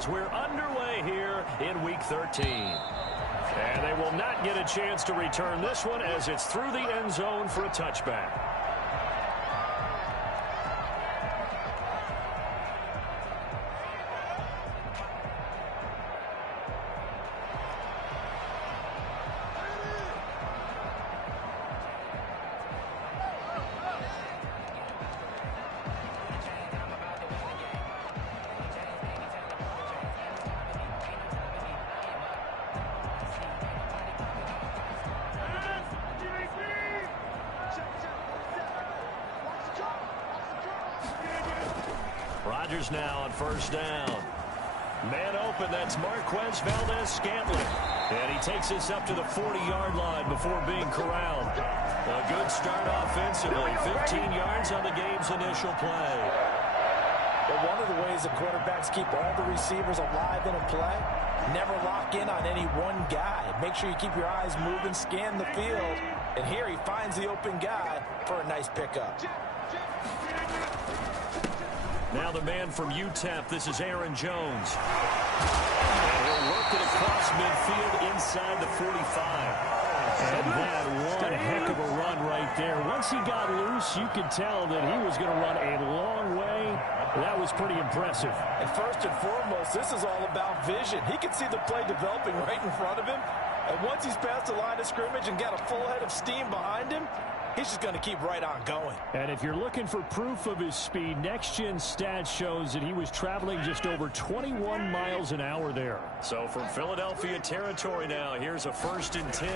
as we're underway here in Week 13. And they will not get a chance to return this one as it's through the end zone for a touchback. Rodgers now on first down. Man open, that's Marquez Valdez-Scantling. And he takes us up to the 40-yard line before being corralled. A good start offensively. 15 yards on the game's initial play. But one of the ways the quarterbacks keep all the receivers alive in a play, never lock in on any one guy. Make sure you keep your eyes moving, scan the field. And here he finds the open guy for a nice pickup. Now the man from UTEP, this is Aaron Jones. And he'll work it across midfield inside the 45. And that one heck of a run right there. Once he got loose, you could tell that he was going to run a long way. That was pretty impressive. And first and foremost, this is all about vision. He can see the play developing right in front of him. And once he's past the line of scrimmage and got a full head of steam behind him, he's just going to keep right on going. And if you're looking for proof of his speed, Next Gen Stats shows that he was traveling just over 21 miles an hour there. So from Philadelphia territory now, here's a 1st and 10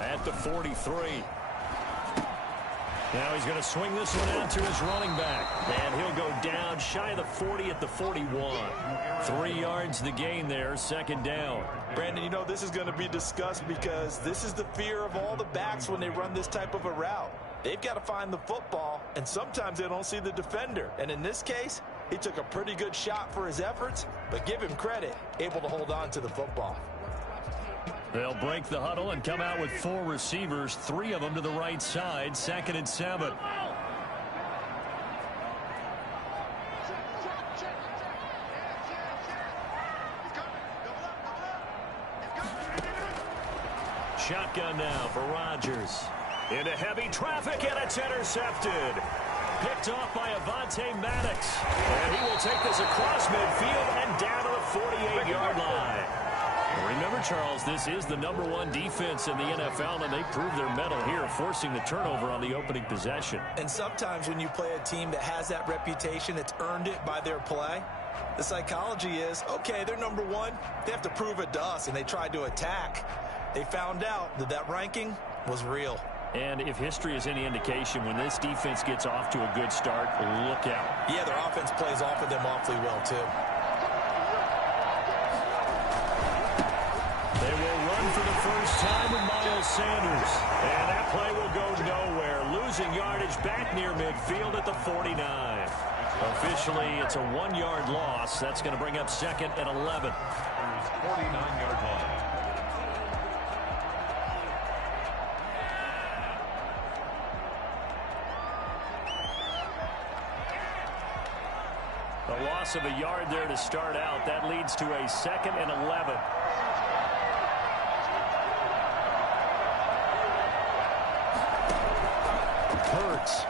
at the 43. Now he's going to swing this one out to his running back. And he'll go down shy of the 40 at the 41. 3 yards the gain there, 2nd down. Brandon, you know this is going to be discussed because this is the fear of all the backs when they run this type of a route. They've got to find the football, and sometimes they don't see the defender. And in this case, he took a pretty good shot for his efforts, but give him credit, able to hold on to the football. They'll break the huddle and come out with 4 receivers, 3 of them to the right side, 2nd and 7. Shotgun now for Rodgers. Into heavy traffic, and it's intercepted. Picked off by Avonte Maddox. And he will take this across midfield and down to the 48-yard line. Remember, Charles, this is the #1 defense in the NFL, and they proved their mettle here, forcing the turnover on the opening possession. And sometimes when you play a team that has that reputation, it's earned it by their play. The psychology is, okay, they're #1. They have to prove it to us, and they tried to attack. They found out that that ranking was real. And if history is any indication, when this defense gets off to a good start, look out. Yeah, their offense plays off of them awfully well, too. They will run for the first time with Miles Sanders. And that play will go nowhere. Losing yardage back near midfield at the 49. Officially, it's a 1-yard loss. That's going to bring up 2nd and 11. 49-yard line. A loss of a yard there to start out. That leads to a 2nd and 11. Hurts.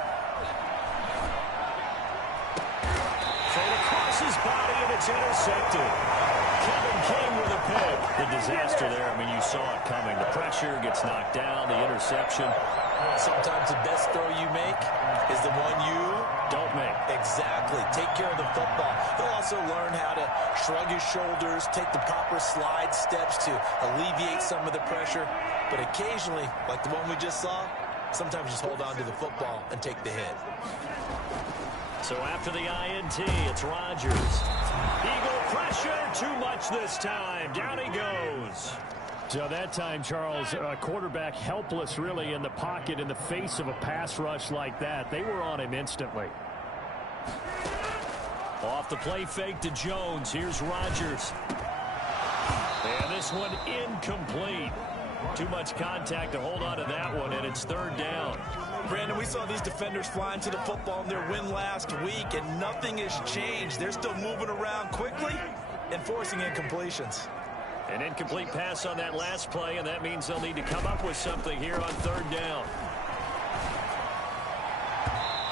Thrown across his body, and it's intercepted. Kevin King with a pick. The disaster there, I mean, you saw it coming. The pressure gets knocked down, the interception. Sometimes the best throw you make is the one you don't make. Exactly. Take care of the football. He'll also learn how to shrug his shoulders, take the proper slide steps to alleviate some of the pressure. But occasionally, like the one we just saw, sometimes just hold on to the football and take the hit. So after the INT, it's Rodgers. Eagle pressure, too much this time. Down he goes. So that time, Charles, a quarterback helpless really in the pocket in the face of a pass rush like that. They were on him instantly. Off the play fake to Jones. Here's Rodgers. And this one incomplete. Too much contact to hold on to that one, and it's 3rd down. Brandon, we saw these defenders flying to the football in their win last week, and nothing has changed. They're still moving around quickly, and forcing incompletions. An incomplete pass on that last play, and that means they'll need to come up with something here on third down.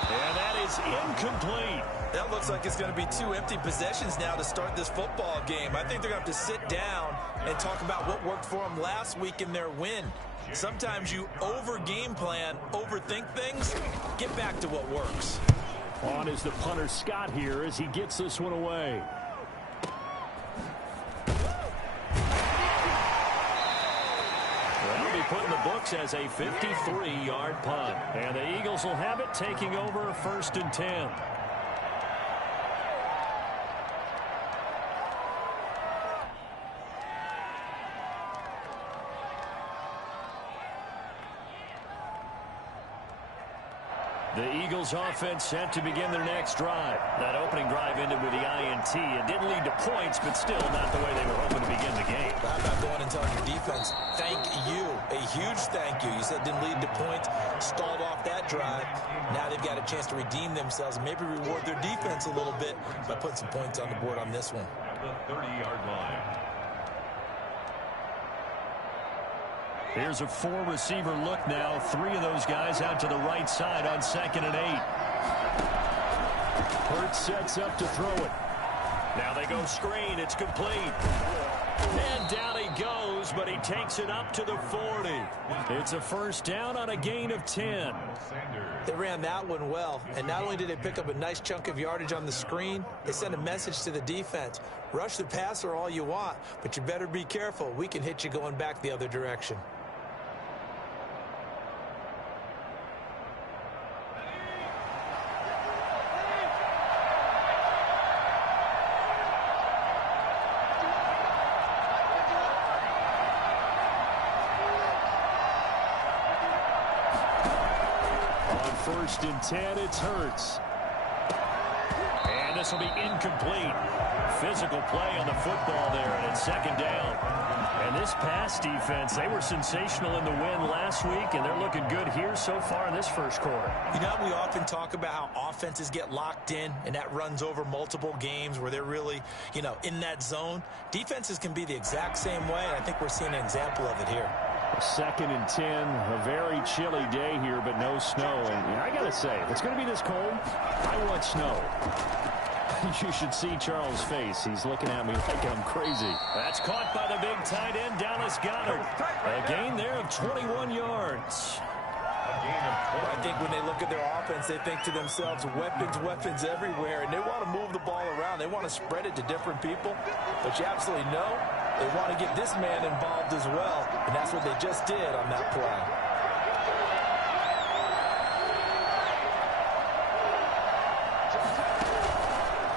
And that is incomplete. That looks like it's going to be 2 empty possessions now to start this football game. I think they're going to have to sit down and talk about what worked for them last week in their win. Sometimes you over-game plan, overthink things. Get back to what works. On is the punter Scott here as he gets this one away. That'll be put in the books as a 53-yard punt. And the Eagles will have it, taking over 1st and 10. The Eagles offense set to begin their next drive. That opening drive ended with the INT. It didn't lead to points, but still not the way they were hoping to begin the game. How about going and telling your defense, thank you, a huge thank you. You said it didn't lead to points, stalled off that drive. Now they've got a chance to redeem themselves and maybe reward their defense a little bit by putting some points on the board on this one. The 30-yard line. Here's a 4-receiver look now. 3 of those guys out to the right side on 2nd and 8. Hurts sets up to throw it. Now they go screen. It's complete. And down he goes, but he takes it up to the 40. It's a 1st down on a gain of 10. They ran that one well, and not only did they pick up a nice chunk of yardage on the screen, they sent a message to the defense. Rush the passer all you want, but you better be careful. We can hit you going back the other direction. On 1st and 10, it's Hurts. And this will be incomplete. Physical play on the football there, and it's 2nd down. And this pass defense, they were sensational in the win last week, and they're looking good here so far in this 1st quarter. You know, we often talk about how offenses get locked in, and that runs over multiple games where they're really, in that zone. Defenses can be the exact same way, and I think we're seeing an example of it here. 2nd and 10, a very chilly day here, but no snow. And I got to say, if it's going to be this cold, I want snow. You should see Charles' face. He's looking at me like I'm crazy. That's caught by the big tight end, Dallas Goedert. A gain there of 21 yards. I think when they look at their offense, they think to themselves, weapons everywhere, and they want to move the ball around. They want to spread it to different people, but you absolutely know they want to get this man involved as well, and that's what they just did on that play.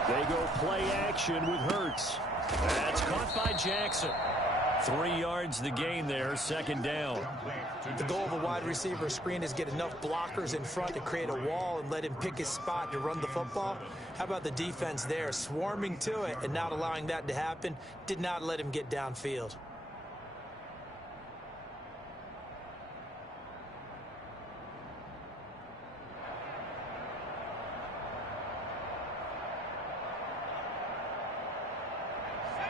They go play action with Hurts. That's caught by Jackson. 3 yards the gain there, 2nd down. The goal of a wide receiver screen is get enough blockers in front to create a wall and let him pick his spot to run the football. How about the defense there, swarming to it and not allowing that to happen? Did not let him get downfield.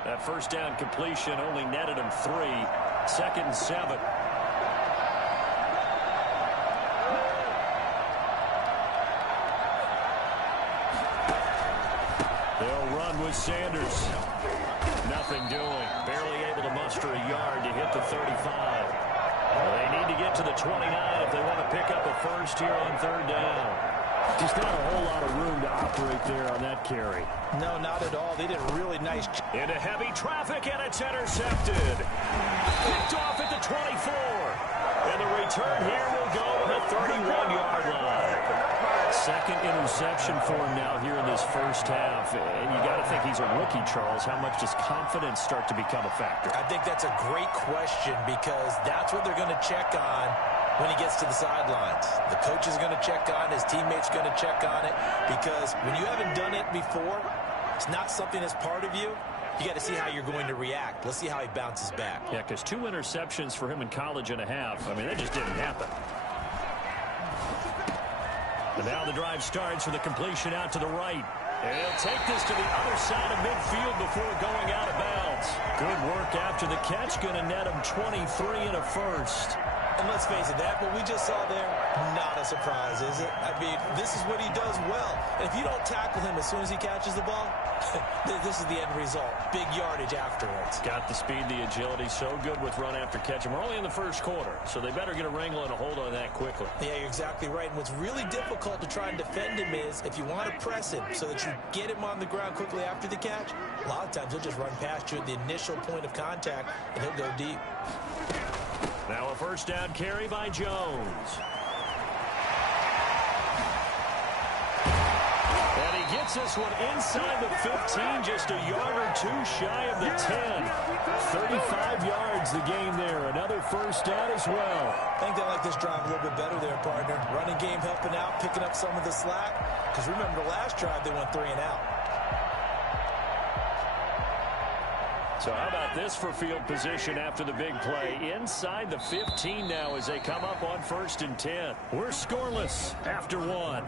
That 1st down completion only netted him 3. 2nd and 7. They'll run with Sanders. Nothing doing. Barely able to muster a yard to hit the 35. They need to get to the 29 if they want to pick up a 1st here on 3rd down. Just not a whole lot of room to operate there on that carry. No, not at all. They did a really nice job. Into heavy traffic, and it's intercepted. Picked off at the 24. And the return here will go to the 31-yard line. 2nd interception for him now here in this 1st half. And you got to think he's a rookie, Charles. How much does confidence start to become a factor? I think that's a great question because that's what they're going to check on when he gets to the sidelines. The coach is going to check on it. His teammates are going to check on it because when you haven't done it before, it's not something that's part of you. You got to see how you're going to react. Let's see how he bounces back. Yeah, because 2 interceptions for him in college and a half. I mean, that just didn't happen. And now the drive starts with a completion out to the right. And he'll take this to the other side of midfield before going out of bounds. Good work after the catch. Going to net him 23 and a first. And let's face it, that what we just saw there, not a surprise, is it? I mean, this is what he does well. And if you don't tackle him as soon as he catches the ball, this is the end result. Big yardage afterwards. Got the speed, the agility, so good with run after catch. And we're only in the first quarter, so they better get a wrangle and a hold on that quickly. Yeah, you're exactly right. And what's really difficult to try and defend him is if you want to press him so that you get him on the ground quickly after the catch, a lot of times he'll just run past you at the initial point of contact, and he'll go deep. Now a first down carry by Jones. And he gets this one inside the 15, just a yard or two shy of the 10. 35 yards the game there. Another first down as well. I think they like this drive a little bit better there, partner. Running game helping out, picking up some of the slack. Because remember the last drive, they went 3 and out. So how about this for field position after the big play? Inside the 15 now as they come up on 1st and 10. We're scoreless after 1.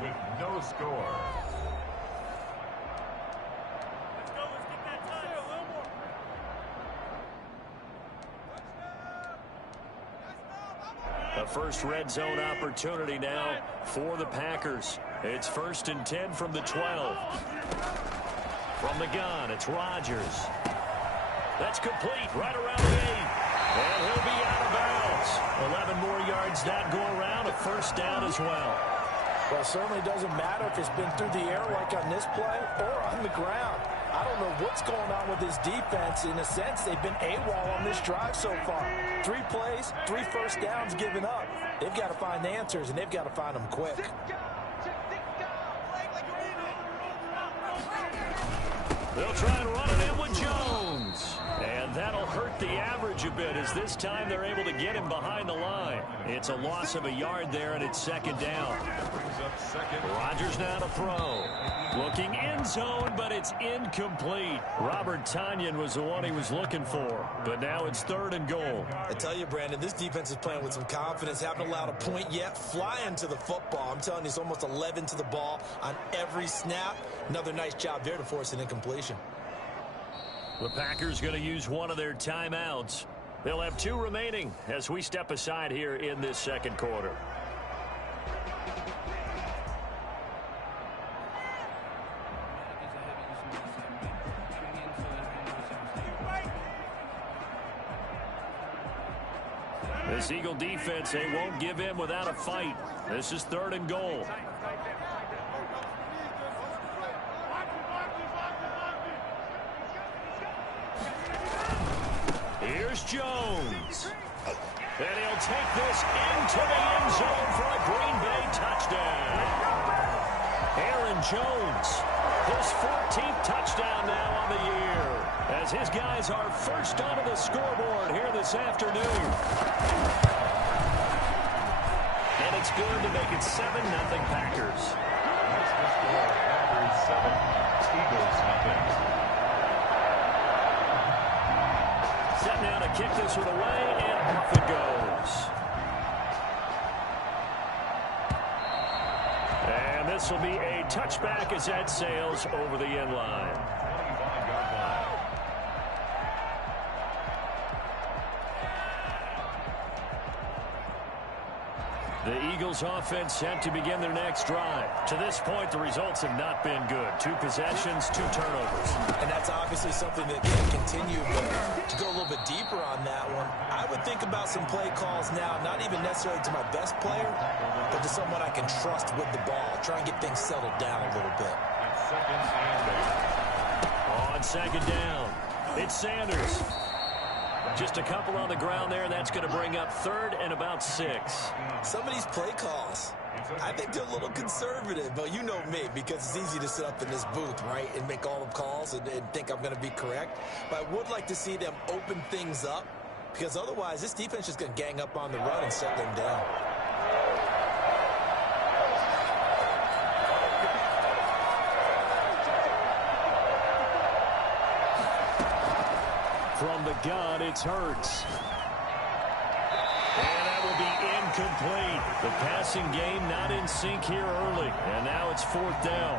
With no score. A first red zone opportunity now for the Packers. It's 1st and 10 from the 12. From the gun, it's Rodgers. That's complete right around the 8. And he'll be out of bounds. 11 more yards that go around. A first down as well. Well, it certainly doesn't matter if it's been through the air like on this play or on the ground. I don't know what's going on with this defense. In a sense, they've been AWOL on this drive so far. 3 plays, 3 first downs given up. They've got to find answers, and they've got to find them quick. They'll try and run it in with Jones. And that'll hurt the average a bit as this time they're able to get him behind the line. It's a loss of a yard there, and it's 2nd down. Rodgers now to throw. Looking end zone, but it's incomplete. Robert Tonyan was the one he was looking for. But now it's 3rd and goal. I tell you, Brandon, this defense is playing with some confidence. Haven't allowed a point yet. Flying to the football. I'm telling you, it's almost 11 to the ball on every snap. Another nice job there to force an incompletion. The Packers going to use one of their timeouts. They'll have 2 remaining as we step aside here in this 2nd quarter. This Eagle defense, they won't give in without a fight. This is 3rd and goal. Here's Jones. And he'll take this into the end zone for a Green Bay touchdown. Aaron Jones, his 14th touchdown now on the year, as his guys are first onto the scoreboard here this afternoon. And it's good to make it 7-0 Packers. That's the score. Packers 7, Eagles nothing. Set now to kick this one away, and off it goes. And this will be a touchback as that sails over the end line. 25-yard line. The Eagles offense set to begin their next drive. To this point, the results have not been good. 2 possessions, 2 turnovers. And that's obviously something that can continue, but to go a little bit deeper on that one, I would think about some play calls now, not even necessarily to my best player, but to someone I can trust with the ball. Try and get things settled down a little bit. On 2nd down, it's Sanders. Just a couple on the ground there, and that's going to bring up 3rd and about 6. Some of these play calls, I think they're a little conservative, but you know me, because it's easy to sit up in this booth, right, and make all the calls and think I'm going to be correct. But I would like to see them open things up, because otherwise this defense is just going to gang up on the run and set them down. From the gun, it's Hurts. And that will be incomplete. The passing game not in sync here early. And now it's 4th down.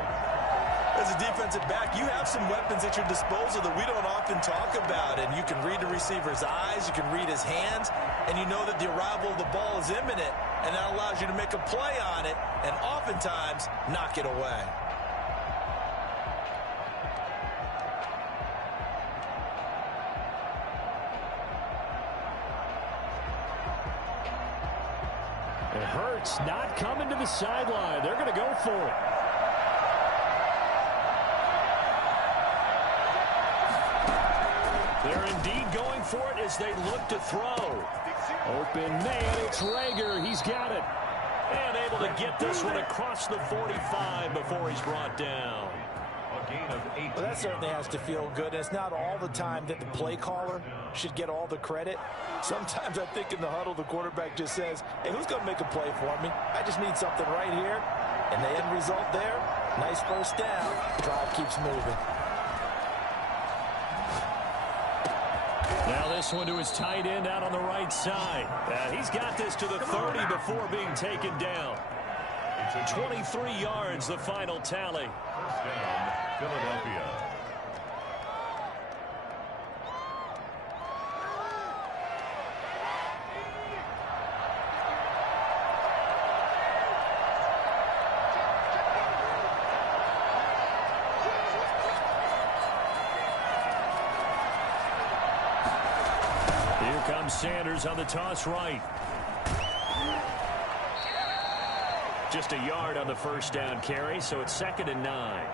as a defensive back, you have some weapons at your disposal that we don't often talk about. And you can read the receiver's eyes, you can read his hands, and you know that the arrival of the ball is imminent, and that allows you to make a play on it and oftentimes knock it away. It hurts not coming to the sideline. They're going to go for it. They're indeed going for it as they look to throw. Open man, it's Rager. He's got it. And able to get this one across the 45 before he's brought down. Well, that certainly has to feel good. It's not all the time that the play caller should get all the credit. Sometimes I think in the huddle, the quarterback just says, hey, who's going to make a play for me? I just need something right here. And the end result there, nice first down. Drive keeps moving. Now this one to his tight end out on the right side. He's got this to the 30 before being taken down. 23 yards, the final tally. First down, Philadelphia. Here comes Sanders on the toss right. Just a yard on the first down carry, so it's 2nd and 9.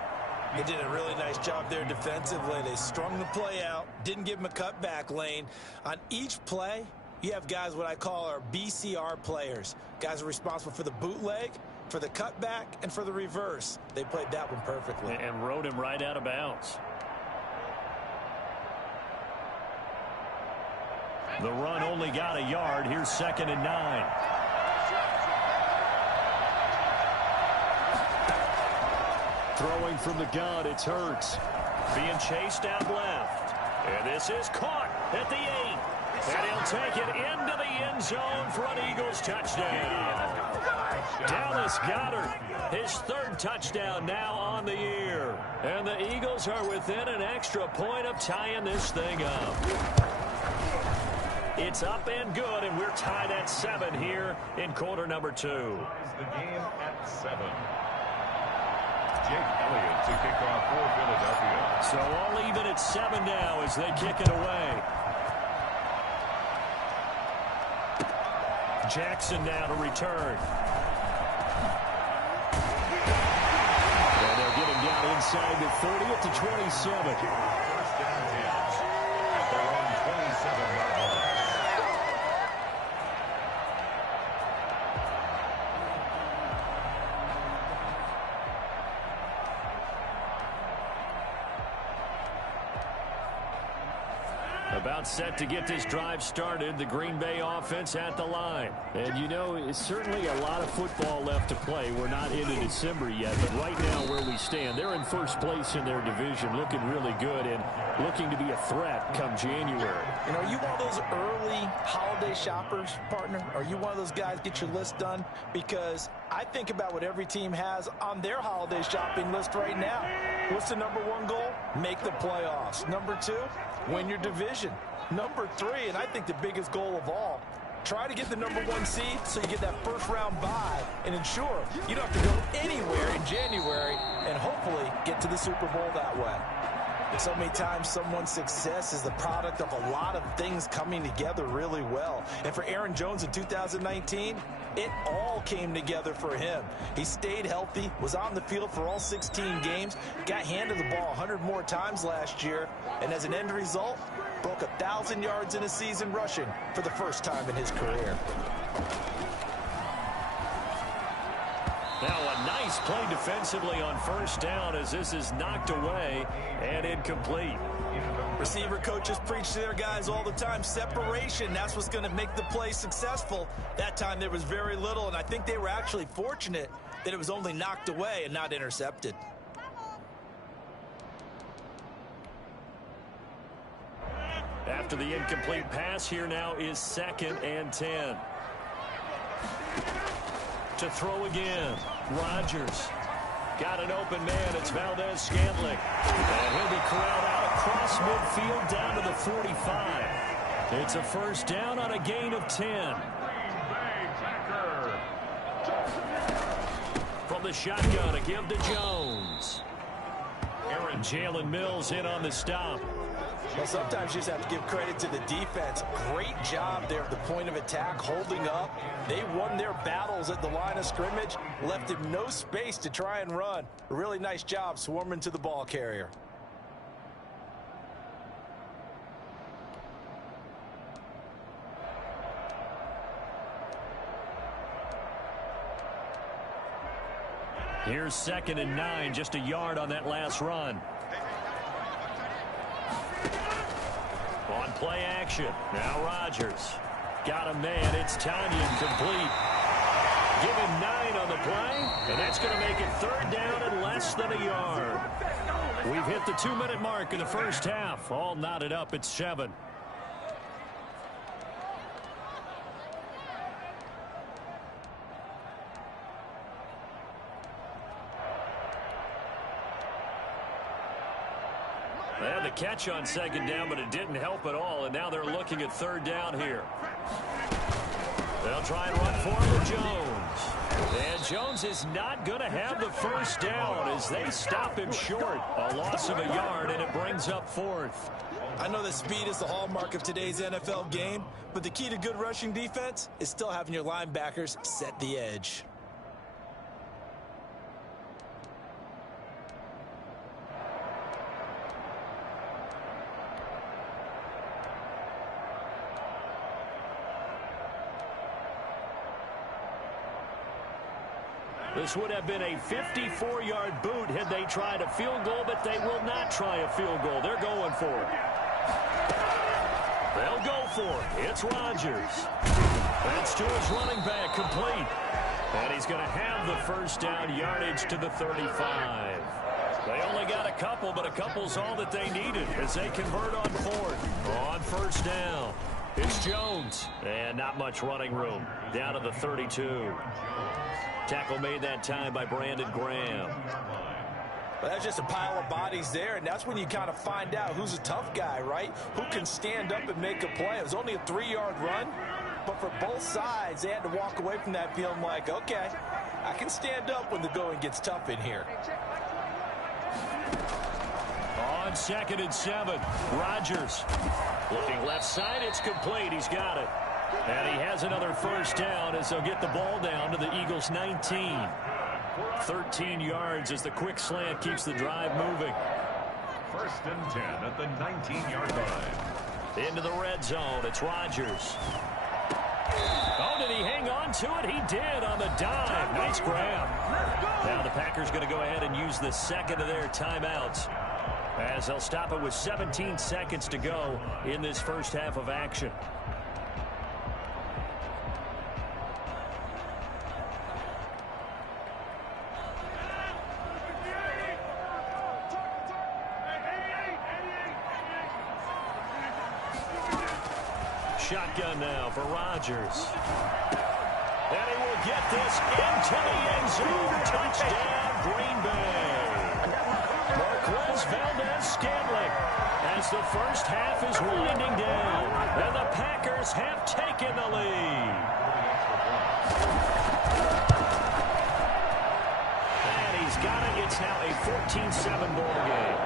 They did a really nice job there defensively. They strung the play out, didn't give him a cutback lane. On each play, you have guys what I call our BCR players. Guys are responsible for the bootleg, for the cutback, and for the reverse. They played that one perfectly. And rode him right out of bounds. The run only got a yard. Here's 2nd and 9. Throwing from the gun, it's Hurts. Being chased out left. And this is caught at the 8. And he'll take it into the end zone for an Eagles touchdown. Dallas Goedert, his 3rd touchdown now on the year. And the Eagles are within an extra point of tying this thing up. It's up and good, and we're tied at 7 here in quarter number 2. The game at 7. Jake Elliott to kick off for Philadelphia. So all even at 7 now as they kick it away. Jackson now to return. And they'll get him down inside the 30 at the 27. First down hits at their own 27-yard line. About set to get this drive started. The Green Bay offense at the line. And, you know, it's certainly a lot of football left to play. We're not into December yet, but right now where we stand, they're in first place in their division, looking really good and looking to be a threat come January. You know, are you one of those early holiday shoppers, partner? Are you one of those guys get your list done? Because I think about what every team has on their holiday shopping list right now. What's the number 1 goal? Make the playoffs. Number 2, win your division. Number 3, and I think the biggest goal of all, try to get the number 1 seed so you get that first-round bye and ensure you don't have to go anywhere in January and hopefully get to the Super Bowl that way. So many times someone's success is the product of a lot of things coming together really well. And for Aaron Jones in 2019, it all came together for him. He stayed healthy, was on the field for all 16 games, got handed the ball 100 more times last year, and as an end result, broke 1,000 yards in a season rushing for the first time in his career. Now a nice play defensively on first down as this is knocked away and incomplete. Receiver coaches preach to their guys all the time. Separation, that's what's going to make the play successful. That time there was very little, and I think they were actually fortunate that it was only knocked away and not intercepted. After the incomplete pass, here now is 2nd and 10. To throw again, Rodgers. Got an open man. It's Valdez-Scantling. And he'll be corralled out across midfield down to the 45. It's a first down on a gain of 10. From the shotgun, a give to Jones. Jalen Mills in on the stop. Well, sometimes you just have to give credit to the defense. Great job there at the point of attack, holding up. They won their battles at the line of scrimmage, left him no space to try and run. A really nice job swarming to the ball carrier. Here's 2nd and 9, just a yard on that last run. On play action, now Rodgers. Got a man, it's Tanyan complete. Give him 9 on the play, and that's going to make it 3rd down and less than a yard. We've hit the 2-minute mark in the first half. All knotted up at 7. They had the catch on 2nd down, but it didn't help at all, and now they're looking at 3rd down here. They'll try and run for him with Jones. And Jones is not going to have the first down as they stop him short. A loss of a yard, and it brings up 4th. I know that speed is the hallmark of today's NFL game, but the key to good rushing defense is still having your linebackers set the edge. This would have been a 54-yard boot had they tried a field goal, but they will not try a field goal. They're going for it. They'll go for it. It's Rodgers. That's to his running back, complete. And he's going to have the first down, yardage to the 35. They only got a couple, but a couple's all that they needed as they convert on 4th. On first down, it's Jones. And not much running room. Down to the 32. Tackle made that time by Brandon Graham. Well, that's just a pile of bodies there, and that's when you kind of find out who's a tough guy, right? Who can stand up and make a play. It was only a 3-yard run, but for both sides, they had to walk away from that feeling like, okay, I can stand up when the going gets tough in here. On 2nd and 7, Rodgers. Looking left side, it's complete. He's got it. And he has another first down as they'll get the ball down to the Eagles' 19. 13 yards as the quick slant keeps the drive moving. 1st and 10 at the 19-yard line. Into the red zone, it's Rodgers. Oh, did he hang on to it? He did on the dive. Nice grab. Now the Packers going to go ahead and use the 2nd of their timeouts as they'll stop it with 17 seconds to go in this first half of action. Shotgun now for Rodgers. And he will get this into the end zone. Touchdown, Green Bay. Marquez Valdez-Scantling as the first half is winding down. And the Packers have taken the lead. And he's got it. It's now a 14-7 ball game.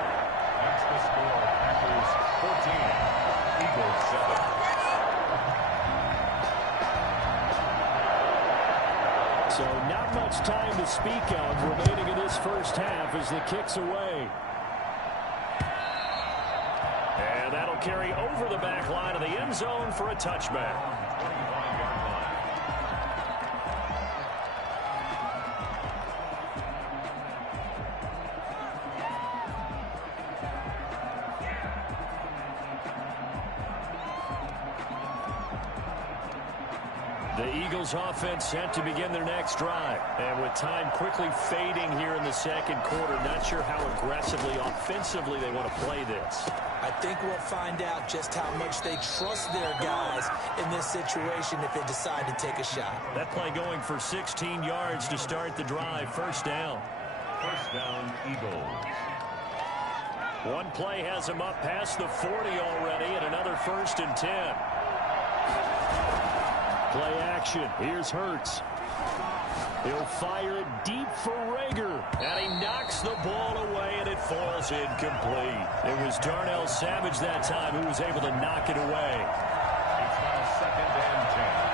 That's the score. Packers 14, Eagles 7. So not much time to speak of remaining in this first half as the kick's away. And that'll carry over the back line of the end zone for a touchback. The Eagles offense set to begin their next drive. And with time quickly fading here in the second quarter, not sure how aggressively, offensively they want to play this. I think we'll find out just how much they trust their guys in this situation if they decide to take a shot. That play going for 16 yards to start the drive. First down. First down, Eagles. One play has him up past the 40 already, and another 1st and 10. Play action. Here's Hurts. He'll fire it deep for Rager, and he knocks the ball away, and it falls incomplete. It was Darnell Savage that time who was able to knock it away. It's now 2nd and 10.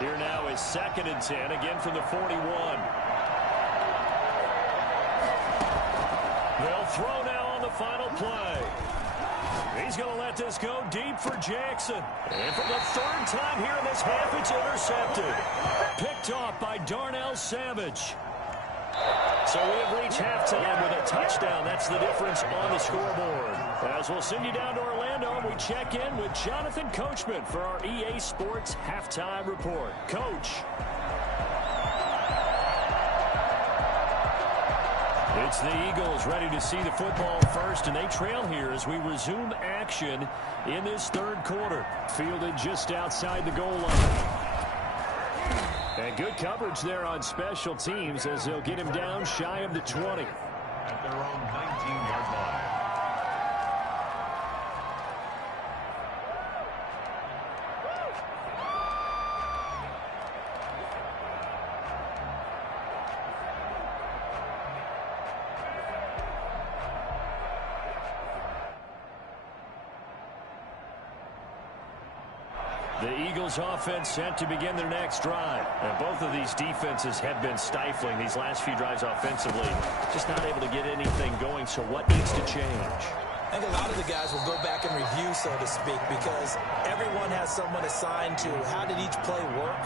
Here now is 2nd and 10, again from the 41. They'll throw now on the final play. He's going to let this go deep for Jackson. And for the 3rd time here in this half, it's intercepted. Picked off by Darnell Savage. So we have reached halftime with a touchdown. That's the difference on the scoreboard. As we'll send you down to Orlando, we check in with Jonathan Coachman for our EA Sports Halftime Report. Coach. It's the Eagles ready to see the football first, and they trail here as we resume action in this 3rd quarter. Fielded just outside the goal line. And good coverage there on special teams as they'll get him down shy of the 20. At their own 19-yard line. The Eagles offense set to begin their next drive. And both of these defenses have been stifling these last few drives offensively. Just not able to get anything going, so what needs to change? I think a lot of the guys will go back and review, so to speak, because everyone has someone assigned to how did each play work.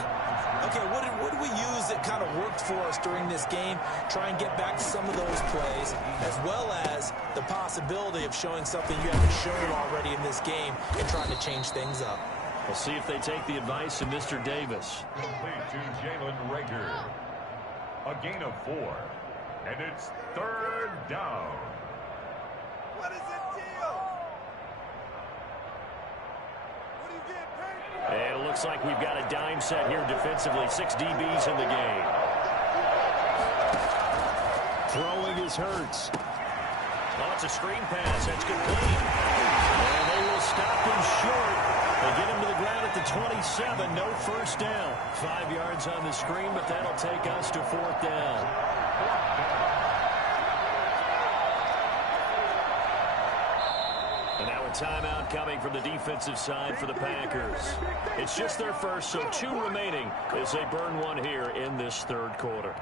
Okay, what did we use that kind of worked for us during this game? Try and get back to some of those plays, as well as the possibility of showing something you haven't shown already in this game and trying to change things up. We'll see if they take the advice of Mr. Davis. Complete to Jalen Rager. A gain of 4. And it's 3rd down. What is the deal? What are you getting paid for? And it looks like we've got a dime set here defensively. 6 DBs in the game. Throwing is Hurts. Oh, it's a screen pass. That's complete. And they will stop him short. They get him to the ground at the 27. No 1st down. 5 yards on the screen, but that'll take us to 4th down. And now a timeout coming from the defensive side for the Packers. It's just their first, so 2 remaining as they burn one here in this 3rd quarter.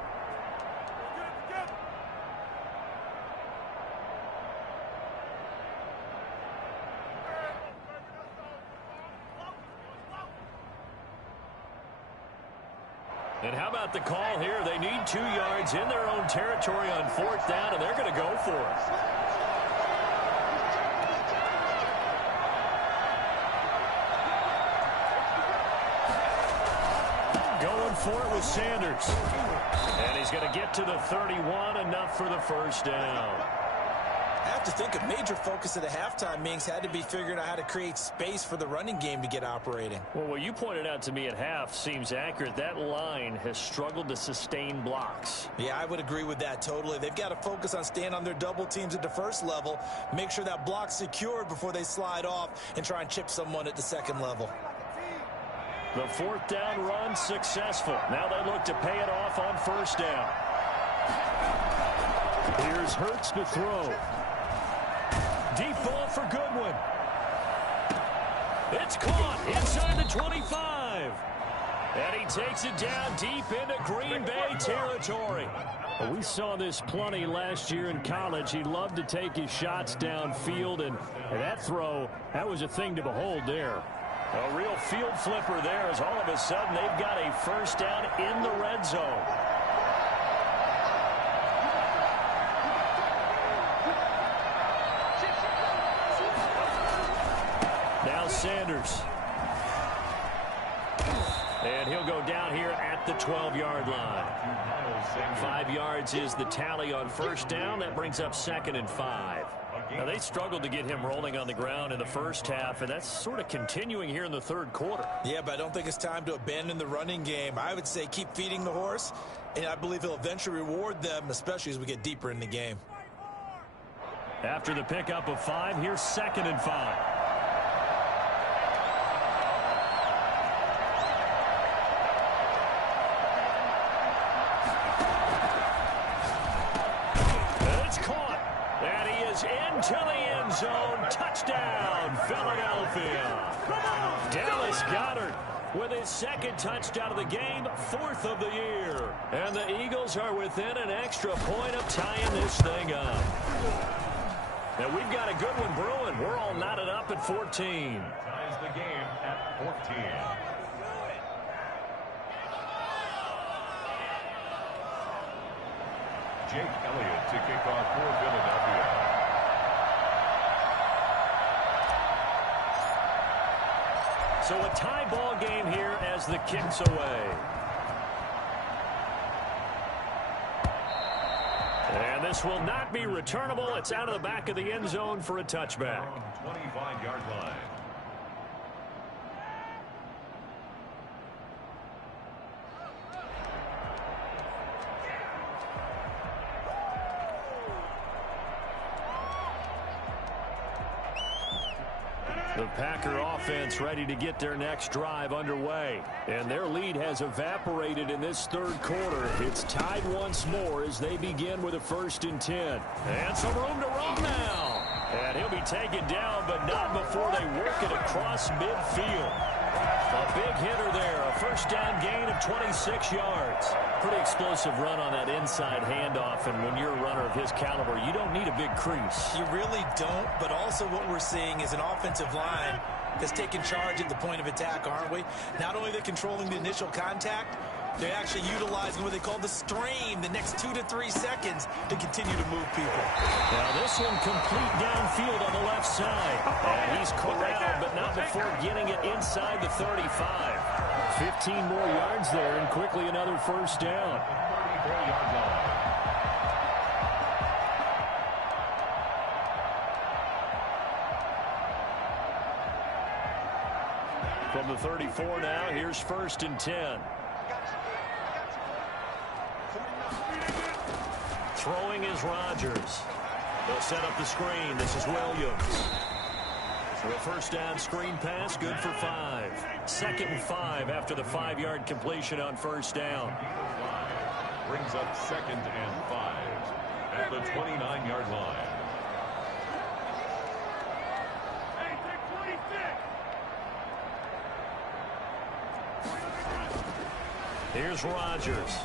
And how about the call here? They need 2 yards in their own territory on 4th down, and they're going to go for it. Going for it with Sanders. And he's going to get to the 31, enough for the 1st down. I have to think a major focus of the halftime meetings had to be figuring out how to create space for the running game to get operating. Well, what you pointed out to me at half seems accurate. That line has struggled to sustain blocks. Yeah, I would agree with that totally. They've got to focus on staying on their double teams at the 1st level, make sure that block's secured before they slide off and try and chip someone at the 2nd level. The 4th down run successful. Now they look to pay it off on 1st down. Here's Hurts to throw. Deep ball for Goodwin. It's caught inside the 25. And he takes it down deep into Green Bay territory. We saw this plenty last year in college. He loved to take his shots downfield, and that throw, that was a thing to behold there. A real field flipper there as all of a sudden they've got a 1st down in the red zone. Now Sanders. And he'll go down here at the 12-yard line. 5 yards is the tally on first down. That brings up 2nd and 5. Now, they struggled to get him rolling on the ground in the first half, and that's sort of continuing here in the third quarter. Yeah, but I don't think it's time to abandon the running game. I would say keep feeding the horse, and I believe he'll eventually reward them, especially as we get deeper in the game. After the pickup of 5, here's 2nd and 5. Into the end zone. Touchdown, Philadelphia. Dallas Goedert with his 2nd touchdown of the game, 4th of the year. And the Eagles are within an extra point of tying this thing up. Now, we've got a good one brewing. We're all knotted up at 14. Ties the game at 14. Jake Elliott to kick off for Philadelphia. So a tie ball game here as the kick's away. And this will not be returnable. It's out of the back of the end zone for a touchback. 25-yard line. The Packer offense ready to get their next drive underway. And their lead has evaporated in this third quarter. It's tied once more as they begin with a 1st and 10. And some room to run now. And he'll be taken down, but not before they work it across midfield. A big hitter there. A 1st down gain of 26 yards. Pretty explosive run on that inside handoff, and when you're a runner of his caliber, you don't need a big crease. You really don't, but also what we're seeing is an offensive line that's taken charge at the point of attack, aren't we? Not only are they controlling the initial contact, they're actually utilizing what they call the strain, the next 2 to 3 seconds to continue to move people. Now this one complete downfield on the left side. And he's corralled, but not before getting it inside the 35. 15 more yards there, and quickly another 1st down. 34-yard line. From the 34 now, here's 1st and 10. Throwing is Rodgers. They'll set up the screen. This is Williams. So a 1st down screen pass, good for 5. 2nd and 5 after the 5-yard completion on 1st down. Brings up 2nd and 5 at the 29-yard line. Here's Rodgers.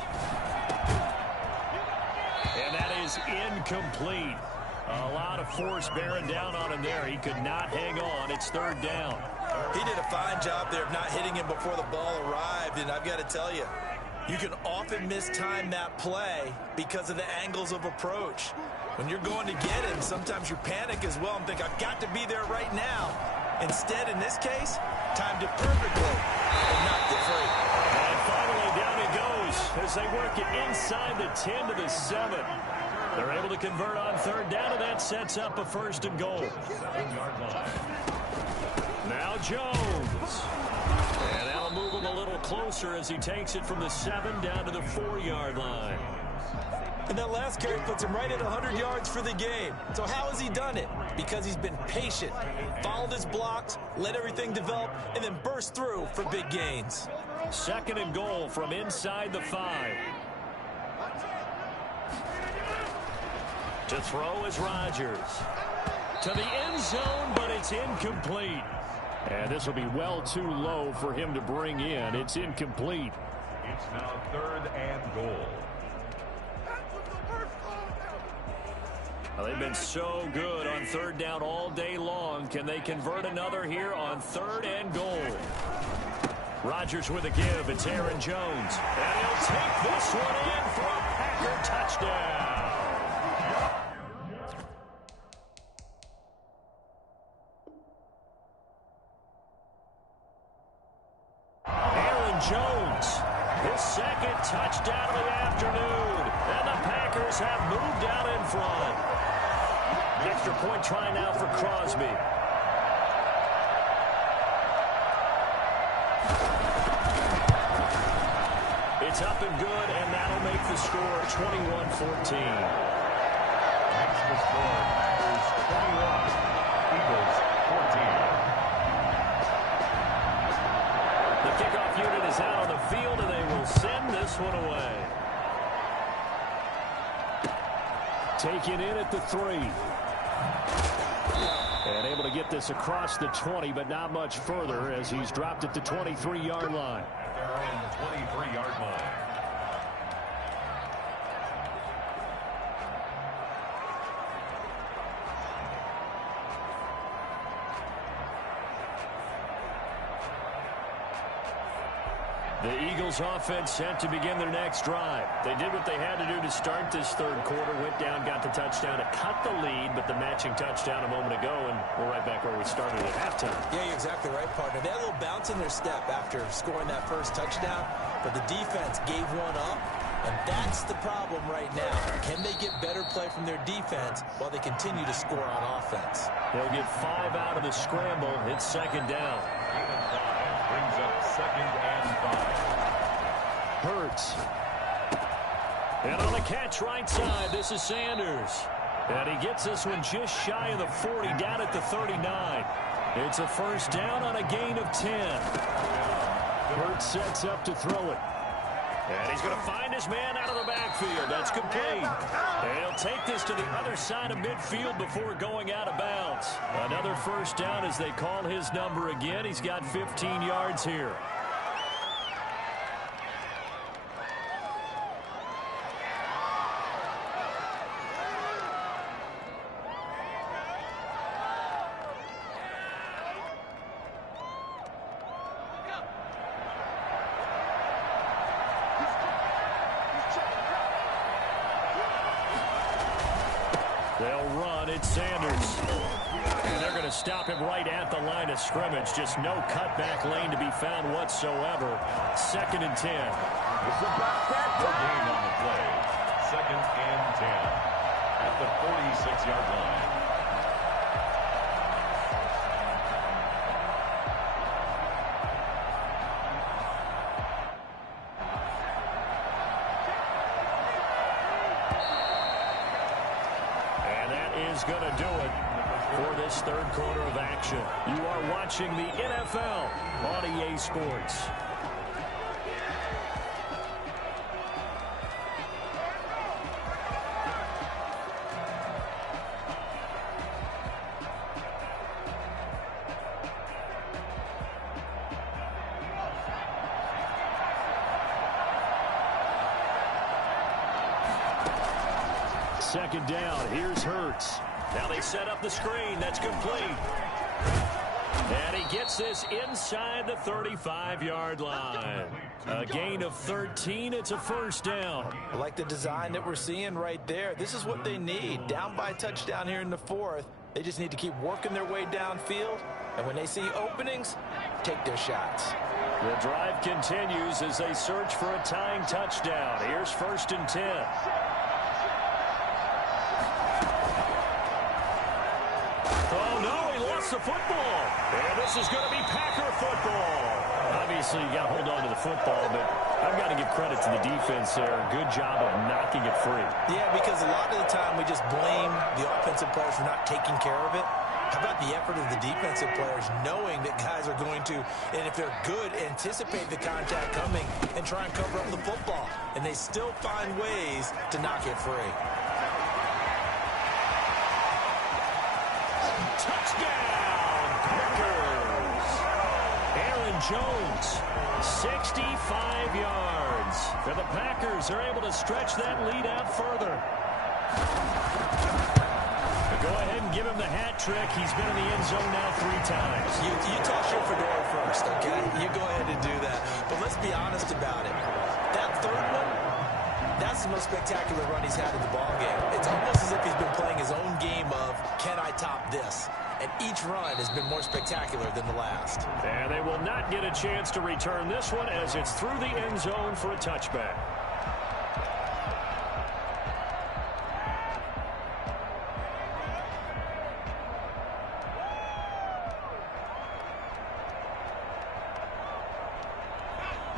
And that is incomplete. A lot of force bearing down on him there. He could not hang on. It's 3rd down. He did a fine job there of not hitting him before the ball arrived, and I've got to tell you, you can often mistime that play because of the angles of approach. When you're going to get him, sometimes you panic as well and think, I've got to be there right now. Instead, in this case, timed it perfectly and knocked it free. And finally, down it goes as they work it inside the 10 to the 7. They're able to convert on 3rd down, and that sets up a 1st and goal. 7-yard line. Now Jones. And that'll move him a little closer as he takes it from the 7 down to the 4-yard line. And that last carry puts him right at 100 yards for the game. So how has he done it? Because he's been patient, followed his blocks, let everything develop, and then burst through for big gains. 2nd and goal from inside the 5. To throw is Rodgers. To the end zone, but it's incomplete. And this will be well too low for him to bring in. It's incomplete. It's now 3rd and goal. Well, they've been so good on 3rd down all day long. Can they convert another here on 3rd and goal? Rodgers with a give. It's Aaron Jones. And he'll take this one in for a Packer touchdown. Aaron Jones Eagles have moved out in front. Extra point try now for Crosby. It's up and good, and that'll make the score 21-14. Makes the score Packers 21, Eagles 14. The kickoff unit is out on the field, and they will send this one away. Taken in at the 3. And able to get this across the 20, but not much further as he's dropped at the 23-yard line. They're on the 23-yard line. The Eagles offense set to begin their next drive. They did what they had to do to start this third quarter, went down, got the touchdown to cut the lead, but the matching touchdown a moment ago, and we're right back where we started at halftime. Yeah, you're exactly right, partner. They had a little bounce in their step after scoring that first touchdown, but the defense gave one up, and that's the problem right now. Can they get better play from their defense while they continue to score on offense? They'll get 5 out of the scramble. It's second down. Brings up 2nd and 5. Hurts. And on the catch right side, this is Sanders. And he gets this one just shy of the 40, down at the 39. It's a first down on a gain of 10. Hurts sets up to throw it. And he's going to find his man out of the backfield. That's complete. And he'll take this to the other side of midfield before going out of bounds. Another first down as they call his number again. He's got 15 yards here. They'll run. It's Sanders. And they're going to stop him right at the line of scrimmage. Just no cutback lane to be found whatsoever. 2nd and 10. No gain on the play. 2nd and 10 at the 46-yard line. Going to do it for this third quarter of action. You are watching the NFL on EA Sports. Second down. Here's Hurts. Now they set up the screen. That's complete. And he gets this inside the 35-yard line. A gain of 13. It's a first down. I like the design that we're seeing right there. This is what they need. Down by a touchdown here in the 4th. They just need to keep working their way downfield. And when they see openings, take their shots. The drive continues as they search for a tying touchdown. Here's 1st and 10. The football. And this is going to be Packer football. Obviously, you got to hold on to the football, but I've got to give credit to the defense there. Good job of knocking it free. Yeah, because a lot of the time we just blame the offensive players for not taking care of it. How about the effort of the defensive players knowing that guys are going to, and if they're good, anticipate the contact coming and try and cover up the football. And they still find ways to knock it free. Touchdown! Jones, 65 yards. For the Packers, are able to stretch that lead out further. Go ahead and give him the hat trick. He's been in the end zone now 3 times. You toss your fedora first, okay? You go ahead and do that. But let's be honest about it. That third one, that's the most spectacular run he's had in the ballgame. It's almost as if he's been playing his own game of, can I top this? And each run has been more spectacular than the last. And they will not get a chance to return this one as it's through the end zone for a touchback.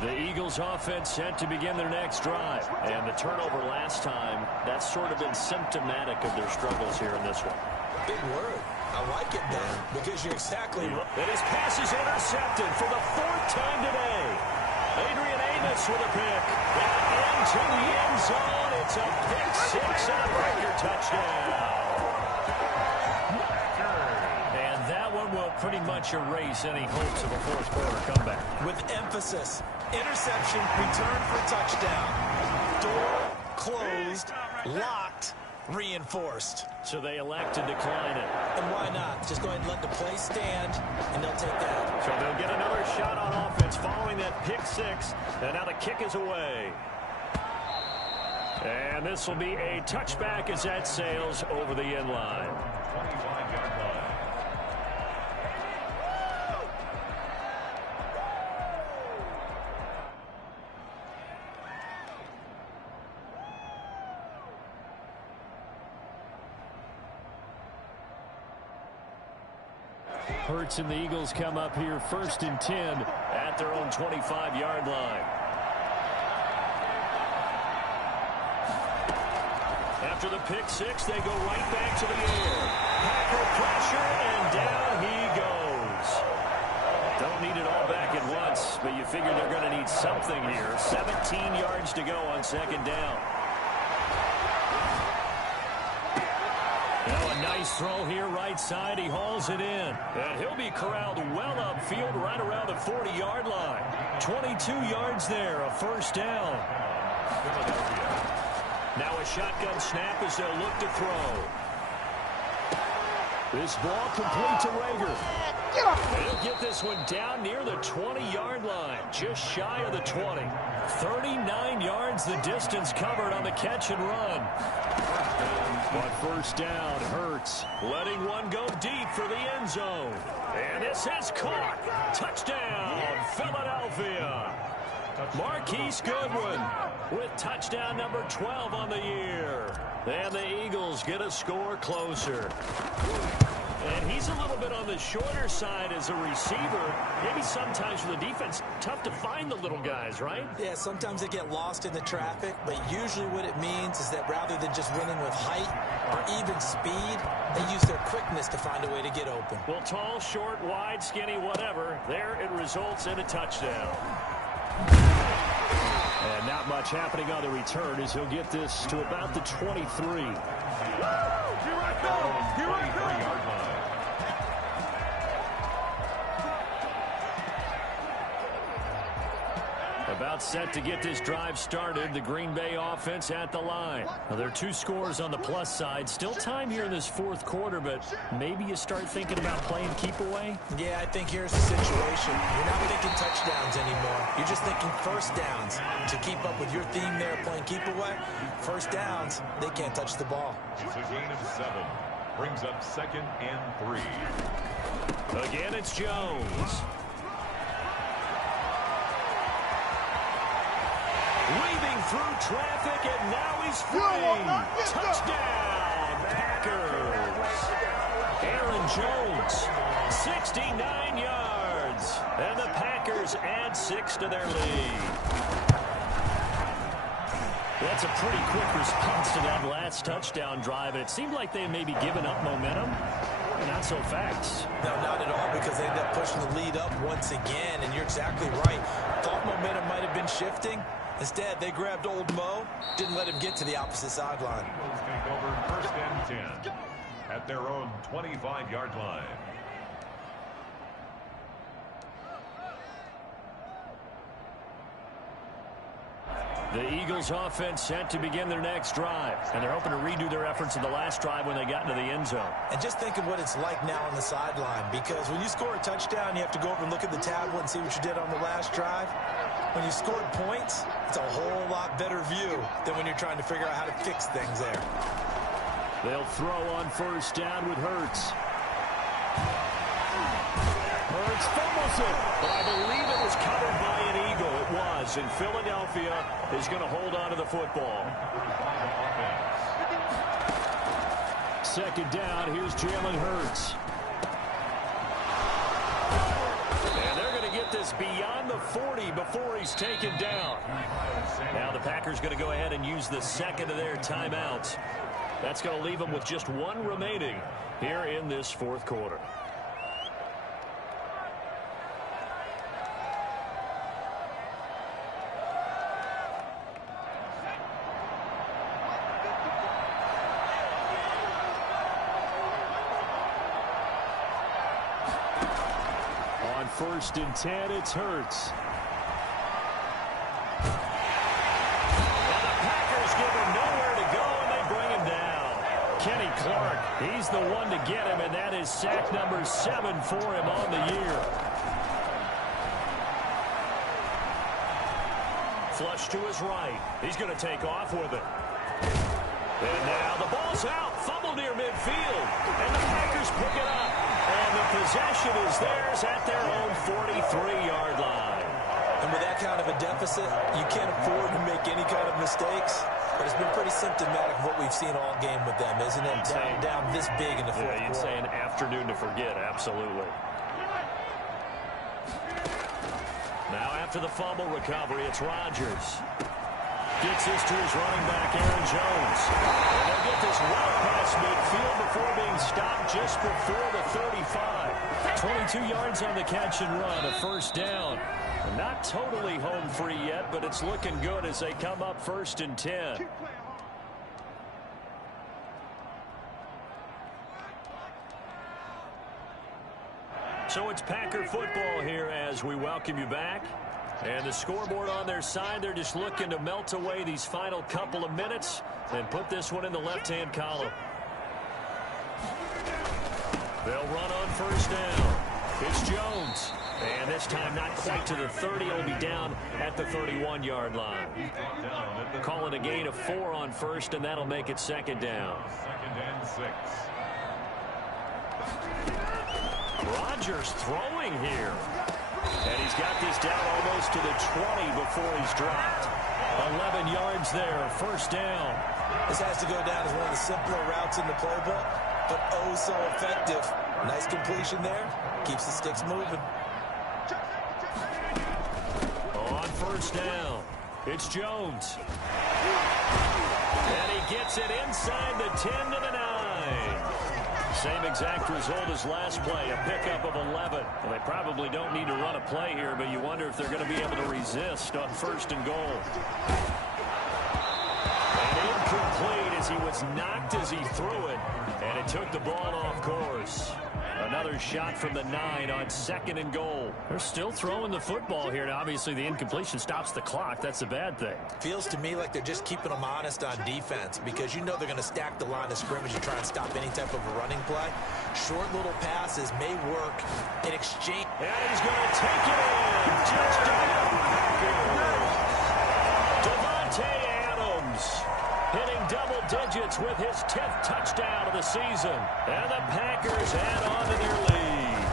The Eagles offense set to begin their next drive. And the turnover last time, that's sort of been symptomatic of their struggles here in this one. Big word. I like it, Ben, because you're exactly right. And his pass is intercepted for the 4th time today. Adrian Amos with a pick. And into the end zone. It's a pick 6 and a breaker touchdown. And that one will pretty much erase any hopes of a fourth quarter comeback. With emphasis. Interception, return for a touchdown. Door closed, locked, reinforced. So they elect to decline it. And why not? Just go ahead and let the play stand, and they'll take that. So they'll get another shot on offense following that pick 6. And now the kick is away. And this will be a touchback as that sails over the end line. 25-yard line. Hurts and the Eagles come up here 1st and 10 at their own 25-yard line. After the pick 6, they go right back to the air. Packer pressure, and down he goes. Don't need it all back at once, but you figure they're going to need something here. 17 yards to go on 2nd down. A nice throw here right side. He hauls it in. And he'll be corralled well upfield right around the 40-yard line. 22 yards there, a 1st down. Now a shotgun snap as they'll look to throw. This ball complete to Rager. He'll get this one down near the 20-yard line, just shy of the 20. 39 yards the distance covered on the catch and run. But 1st down, Hurts letting one go deep for the end zone. And this is caught. Touchdown, Philadelphia. Marquise Goodwin with touchdown number 12 on the year. And the Eagles get a score closer. And he's a little bit on the shorter side as a receiver. Maybe sometimes for the defense, tough to find the little guys, right? Yeah, sometimes they get lost in the traffic, but usually what it means is that rather than just winning with height or even speed, they use their quickness to find a way to get open. Well, tall, short, wide, skinny, whatever, there it results in a touchdown. And not much happening on the return as he'll get this to about the 23. Here I go! Here I go! 23-yard line. About set to get this drive started. The Green Bay offense at the line. Now, there are 2 scores on the plus side. Still time here in this 4th quarter, but maybe you start thinking about playing keep away? Yeah, I think here's the situation. You're not thinking touchdowns anymore. You're just thinking 1st downs. To keep up with your theme there, playing keep away, 1st downs, they can't touch the ball. It's a gain of 7. Brings up 2nd and 3. Again, it's Jones. Weaving through traffic, and now he's free. Touchdown, Packers. Aaron Jones, 69 yards. And the Packers add 6 to their lead. That's a pretty quick response to that last touchdown drive, and it seemed like they had maybe given up momentum. Not so fast. No, not at all, because they ended up pushing the lead up once again, and you're exactly right. Thought momentum might have been shifting. Instead, they grabbed old Mo, didn't let him get to the opposite sideline. Eagles take over 1st and 10 at their own 25-yard line. The Eagles offense set to begin their next drive, and they're hoping to redo their efforts in the last drive when they got into the end zone. And just think of what it's like now on the sideline, because when you score a touchdown, you have to go over and look at the tablet and see what you did on the last drive. When you scored points, it's a whole lot better view than when you're trying to figure out how to fix things there. They'll throw on 1st down with Hurts. Hurts fumbles it, but I believe it was covered by an Eagle. It was, and Philadelphia is going to hold on to the football. 2nd down, here's Jalen Hurts. And they're going to get this beyond the 40 before he's taken down. Now the Packers going to go ahead and use the second of their timeouts. That's going to leave them with just one remaining here in this fourth quarter. On 1st and 10, it's Hurts. And the Packers give him nowhere to go, and they bring him down. Kenny Clark, he's the one to get him, and that is sack number 7 for him on the year. Flush to his right. He's going to take off with it. And now the ball's out. Fumble near midfield. And the Packers pick it up. And the possession is theirs at their own 43-yard line. And with that kind of a deficit, you can't afford to make any kind of mistakes. But it's been pretty symptomatic of what we've seen all game with them, isn't it? Down this big in the fourth quarter. You'd say an afternoon to forget, absolutely. Now after the fumble recovery, it's Rodgers. Gets this to his running back, Aaron Jones. And they'll get this well past midfield before being stopped just before the 35. 22 yards on the catch and run, a first down. Not totally home free yet, but it's looking good as they come up 1st and 10. So it's Packer football here as we welcome you back. And the scoreboard on their side, they're just looking to melt away these final couple of minutes and put this one in the left-hand column. They'll run on 1st down. It's Jones. And this time not quite to the 30. He'll be down at the 31-yard line. Call it a gain of 4 on 1st, and that'll make it 2nd down. 2nd and 6. Rodgers throwing here. And he's got this down almost to the 20 before he's dropped. 11 yards there, 1st down. This has to go down as one of the simpler routes in the playbook, but oh so effective. Nice completion there. Keeps the sticks moving. On 1st down, it's Jones. And he gets it inside the 10 to the 9. Same exact result as last play, a pickup of 11. Well, they probably don't need to run a play here, but you wonder if they're going to be able to resist on 1st and goal. And incomplete as he was knocked as he threw it, and it took the ball off course. Another shot from the 9 on 2nd and goal. They're still throwing the football here. Now, obviously, the incompletion stops the clock. That's a bad thing. Feels to me like they're just keeping them honest on defense because you know they're going to stack the line of scrimmage and try and stop any type of a running play. Short little passes may work in exchange. And he's going to take it in. Touchdown, Packers. Davante Adams hitting double digits with his 10th touchdown of the season. And the Packers add on to their lead.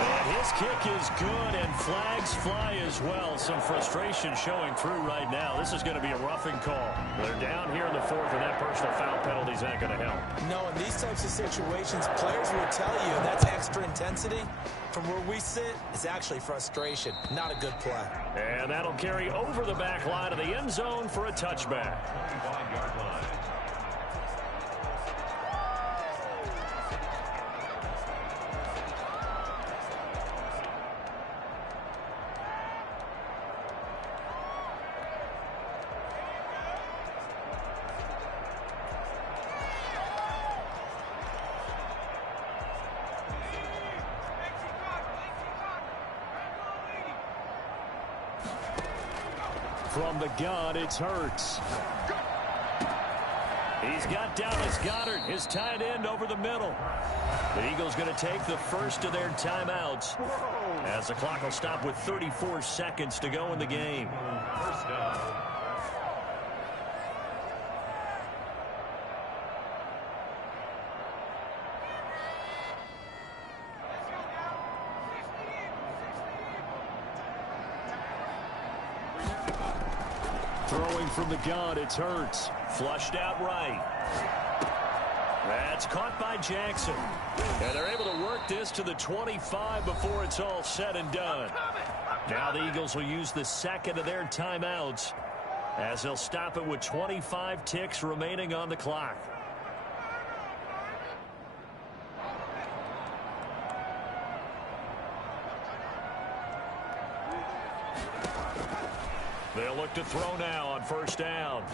And his kick is good, and flags fly as well. Some frustration showing through right now. This is going to be a roughing call. They're down here in the 4th, and that personal foul penalty is not going to help. No, in these types of situations, players will tell you that's extra intensity. From where we sit, it's actually frustration, not a good play. And that'll carry over the back line of the end zone for a touchback. 25-yard line. From the gun, it's Hurts. He's got Dallas Goedert, his tight end, over the middle. The Eagles going to take the first of their timeouts as the clock will stop with 34 seconds to go in the game. 1st down. Throwing from the gun, it's Hurts. Flushed out right. That's caught by Jackson. And they're able to work this to the 25 before it's all said and done. Now the Eagles will use the second of their timeouts as they'll stop it with 25 ticks remaining on the clock. They'll look to throw now on first down.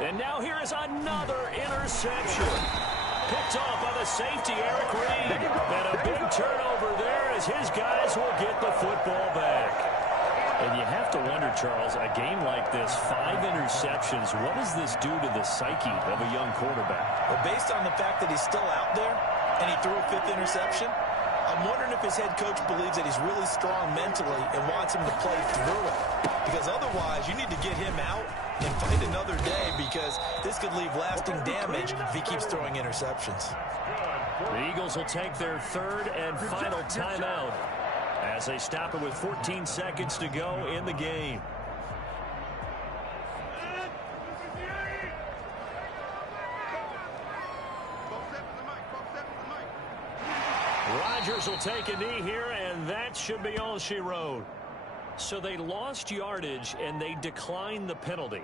And now here is another interception. Picked off by the safety, Eric Reed. And a big turnover there as his guys will get the football back. And you have to wonder, Charles, a game like this, 5 interceptions, what does this do to the psyche of a young quarterback? Well, based on the fact that he's still out there and he threw a 5th interception, I'm wondering if his head coach believes that he's really strong mentally and wants him to play through it. Because otherwise, you need to get him out and fight another day, because this could leave lasting damage if he keeps throwing interceptions. The Eagles will take their third and final timeout as they stop it with 14 seconds to go in the game. Rodgers will take a knee here, and that should be all she wrote. So they lost yardage, and they declined the penalty.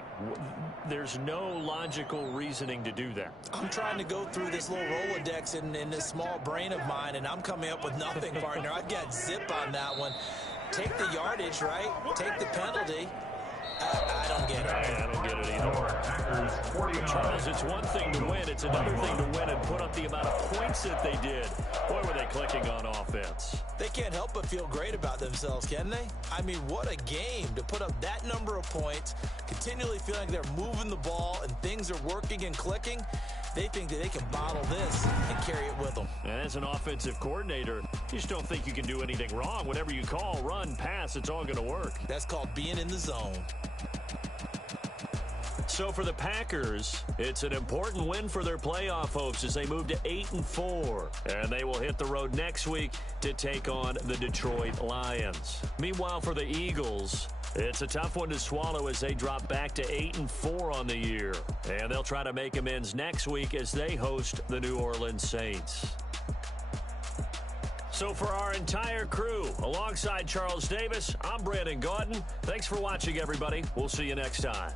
There's no logical reasoning to do that. I'm trying to go through this little Rolodex in this small brain of mine, and I'm coming up with nothing, partner. I've got zip on that one. Take the yardage, right? Take the penalty. I don't get it. I don't get it either. Charles, it's one thing to win. It's another thing to win and put up the amount of points that they did. Boy, were they clicking on offense. They can't help but feel great about themselves, can they? I mean, what a game to put up that number of points, continually feeling like they're moving the ball and things are working and clicking. They think that they can bottle this and carry it with them. And as an offensive coordinator, you just don't think you can do anything wrong. Whatever you call, run, pass, it's all going to work. That's called being in the zone. So for the Packers, it's an important win for their playoff hopes as they move to 8-4. And they will hit the road next week to take on the Detroit Lions. Meanwhile, for the Eagles, it's a tough one to swallow as they drop back to 8-4 on the year. And they'll try to make amends next week as they host the New Orleans Saints. So for our entire crew, alongside Charles Davis, I'm Brandon Gaudin. Thanks for watching, everybody. We'll see you next time.